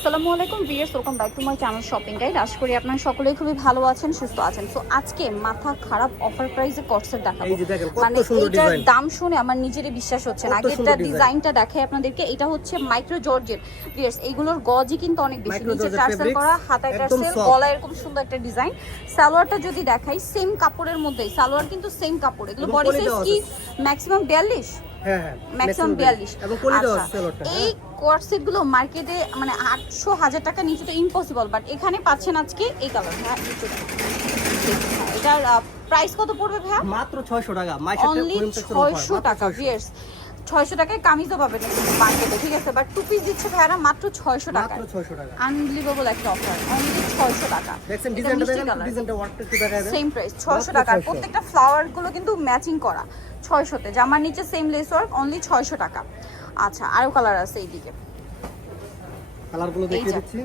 আসসালামু আলাইকুম viewers welcome back to my channel shopping guide. আশা করি আপনারা সকলেই খুবই ভালো আছেন সুস্থ আছেন। সো আজকে মাথা খারাপ অফার প্রাইসে কটসেট দেখাবো। মানে এইটার দাম শুনে আমার নিজেরই বিশ্বাস হচ্ছে না। আগেরটা ডিজাইনটা দেখাই আপনাদেরকে এটা হচ্ছে মাইক্রো জর্জের ভিয়ার্স এইগুলোর গজই কিন্তু অনেক বেশি। নিচে টার্সেল করা হাতায় টার্সেল গলা এরকম সুন্দর একটা ডিজাইন সালোয়ারটা যদি দেখাই সেম কাপড়ের মধ্যেই সালোয়ার কিন্তু সেম কাপড়। এগুলো বডি সাইজ কি? ম্যাক্সিমাম বিয়াল্লিশ? হ্যাঁ হ্যাঁ ম্যাক্সিমাম বিয়াল্লিশ। দেওয়া আছে আচ্ছা, সেলোয়ারটা, এই হ্যাঁ। কোয়ারসেটগুলো মার্কেটে মানে আটশো হাজার টাকা নিচে তো ইম্পসিবল বাট এখানে পাচ্ছেন আজকে এই কালার হ্যাঁ। হ্যাঁ, এটার প্রাইস কত পড়বে ভাইয়া? মাত্র 600 টাকা অনলি ছয়শো টাকা ভিয়ার্স ছয়শো টাকায় কামিজও পাবেন মার্কেটে ঠিক আছে? বাট টু পিস দিচ্ছে ভাইয়ারা মাত্র ছয়শো টাকা মাত্র 600 টাকা। আনবিলিভেবল একটা অফার অনলি ছয়শো টাকা। সেম প্রাইস ছয়শো টাকা। প্রত্যেকটা ফ্লাওয়ারগুলো কিন্তু ম্যাচিং করা। ছয়শোতে জামার নিচে সেম লেস ওয়ার্ক অনলি ছয়শো টাকা। আচ্ছা আরও কালার আছে এইদিকে। কালারগুলো দেখিয়ে দিচ্ছি।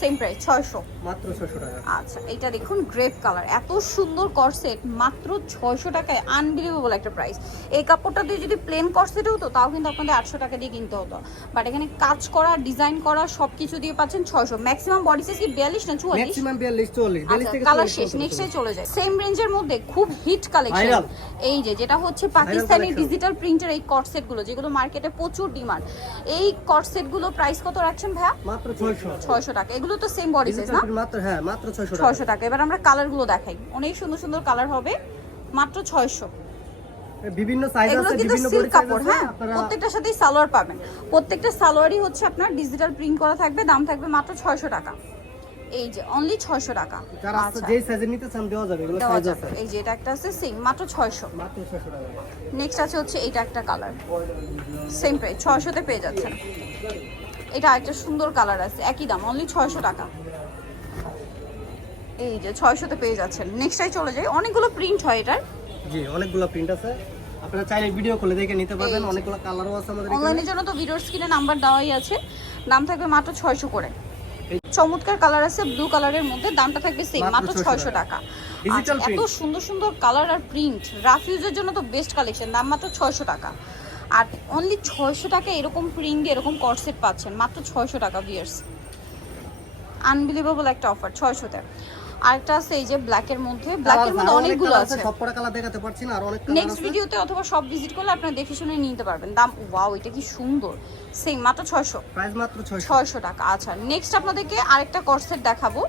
সেম প্রাইস ছয়শো। মাত্র 600 টাকা। আচ্ছা এটা দেখুন গ্রেপ কালার এত সুন্দর করসেট মাত্র ছয়শো টাকায় আনবিলিভেবল একটা প্রাইস এই কাপড়টা দিয়ে যদি প্লেন করসেট হতো তাও কিন্তু আপনাদের আটশো টাকা দিয়ে কিনতে হতো। বাট এখানে কাজ করা ডিজাইন করা সব কিছু দিয়ে পাচ্ছেন ছয়শো। ম্যাক্সিমাম বডি সাইজ কি বিয়াল্লিশ না চুয়াল্লিশ? ম্যাক্সিমাম 42 44 42 আচ্ছা থেকে কালার শেষ নেক্সটে চলে যায় সেম রেঞ্জের মধ্যে খুব হিট কালেকশন এই যে যেটা হচ্ছে পাকিস্তানি ডিজিটাল প্রিন্টের এই কটসেটগুলো যেগুলো মার্কেটে প্রচুর ডিমান্ড এই কটসেটগুলো প্রাইস কত রাখছেন ভাইয়া? মাত্র 600 ছয়শো টাকা। এগুলো তো সেম বডি সাইজ না? মাত্র হ্যাঁ মাত্র 600 টাকা। ছয়শো টাকা। এবার আমরা কালারগুলো দেখাই। অনেক সুন্দর সুন্দর কালার হবে মাত্র ছয়শো। বিভিন্ন সাইজ আছে বিভিন্ন সিল্ক কাপড় হ্যাঁ? প্রত্যেকটার সাথেই সালোয়ার পাবেন। প্রত্যেকটা সালোয়ারই হচ্ছে আপনার ডিজিটাল প্রিন্ট করা থাকবে দাম থাকবে মাত্র ছয়শো টাকা। এই যে অনলি ছয়শো টাকা। যারা আচ্ছা। যেই সাইজে নিতে চান দেওয়া যাবে এগুলো সাইজ আছে। এই যে এটা একটা আছে সেম মাত্র ছয়শো। মাত্র 600 টাকা। নেক্সট আছে হচ্ছে এটা একটা কালার সেম প্রাইস ছয়শোতে পেয়ে যাচ্ছেন। এটা একটা সুন্দর কালার আছে একই দাম অনলি ছয়শো টাকা। এই যে ছয়শোতে পেয়ে যাচ্ছেন। নেক্সটাই চলে যাই। অনেকগুলো প্রিন্ট হয় এটার। জি অনেকগুলো প্রিন্ট আছে। আপনারা চাইলে ভিডিও খুলে দেখে নিতে পারবেন। অনেকগুলো কালারও আছে আমাদের এখানে। অনলাইনের জন্য তো ভিডিওর স্ক্রিনে নাম্বার দেওয়াই আছে। দাম থাকবে মাত্র ছয়শো করে। চমৎকার কালার আছে ব্লু কালারের মধ্যে। দামটা থাকবে সেম মাত্র মাত্র 600 ছয়শো টাকা। আচ্ছা, এত সুন্দর সুন্দর কালার আর প্রিন্ট রাফিউজের জন্য তো বেস্ট কালেকশন দাম মাত্র ছয়শো টাকা। আর অনলি ছয়শো টাকা এরকম প্রিন্ট দিয়ে এরকম কর্সেট পাচ্ছেন। মাত্র ছয়শো টাকা বিয়ার্স আনবিলিভেবল একটা অফার ছয়শোতে। আরেকটা আছে এই যে ব্ল্যাকের মধ্যে। ব্ল্যাকের মধ্যে অনেকগুলো আছে। সব কটা কালার দেখাতে পারছি না আর অনেক নেক্সট ভিডিওতে অথবা সব ভিজিট করলে আপনারা দেখে শুনে নিতে পারবেন। দাম ওয়াও এটা কি সুন্দর। সেম মাত্র ছয়শো। প্রাইস মাত্র 600 ছয়শো টাকা আচ্ছা। নেক্সট আপনাদেরকে আরেকটা কর্সেট দেখাবো।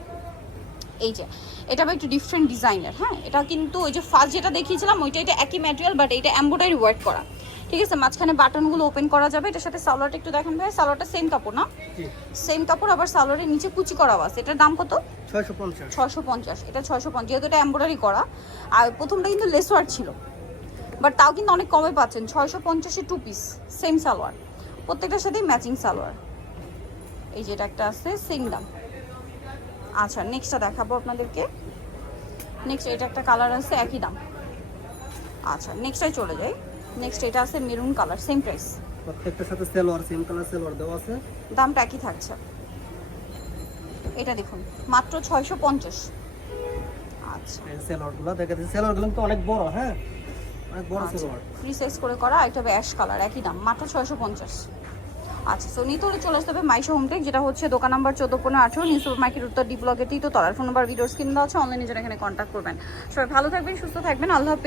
এই যে এটা আবার একটু ডিফারেন্ট ডিজাইনের হ্যাঁ? এটা কিন্তু ওই যে ফার্স্ট যেটা দেখিয়েছিলাম ওইটা এটা একই ম্যাটেরিয়াল বাট এটা এমব্রয়ডারি ওয়ার্ক করা। ঠিক আছে মাঝখানে বাটনগুলো ওপেন করা যাবে এটার সাথে সালোয়ারটা একটু দেখেন ভাই সালোয়ারটা সেম কাপড় না? জি। সেম কাপড় আবার সালোয়ারের নিচে কুচি করাও আছে এটার দাম কত? 650 ছশো পঞ্চাশ এটা ছশো পঞ্চাশ যেহেতু এটা এমব্রয়ডারি করা আর প্রথমটা কিন্তু লেস ওয়ার্ক ছিল বাট তাও কিন্তু অনেক কমে পাচ্ছেন ছয়শো পঞ্চাশে টু পিস সেম সালোয়ার প্রত্যেকটার সাথেই ম্যাচিং সালোয়ার। এই যে এটা একটা আছে সেম দাম। আচ্ছা নেক্সটটা দেখাবো আপনাদেরকে। নেক্সট এটা একটা কালার আছে একই দাম। আচ্ছা নেক্সটটাই চলে যাই। নেক্সট এটা আছে মেরুন কালার সেম প্রাইস প্রত্যেকটার সাথে সেলোয়ার সেম কালার সেলোয়ার দেওয়া আছে। দামটা একই থাকছে। এটা দেখুন মাত্র ছয়শো পঞ্চাশ। আচ্ছা। এই সেলোয়ারগুলো দেখা যাচ্ছে সেলোয়ারগুলো তো অনেক বড় হ্যাঁ? অনেক বড় আচ্ছা। ফ্রি রিসাইজ করে করা এটা হবে অ্যাশ কালার একই দাম মাত্র ছয়শো পঞ্চাশ। আচ্ছা সো নিতে হলে চলে আসতে হবে মাইশো হোমটেক যেটা হচ্ছে দোকান নাম্বার চোদ্দ পনেরো আঠেরো নিউ সুপার মার্কেট উত্তর ডি ব্লকের তো তলার ফোন নাম্বার স্ক্রিন দেওয়া আছে অনলাইনে যারা এখানে কন্ট্যাক্ট করবেন। সবাই ভালো থাকবেন সুস্থ থাকবেন আল্লাহ হাফেজ।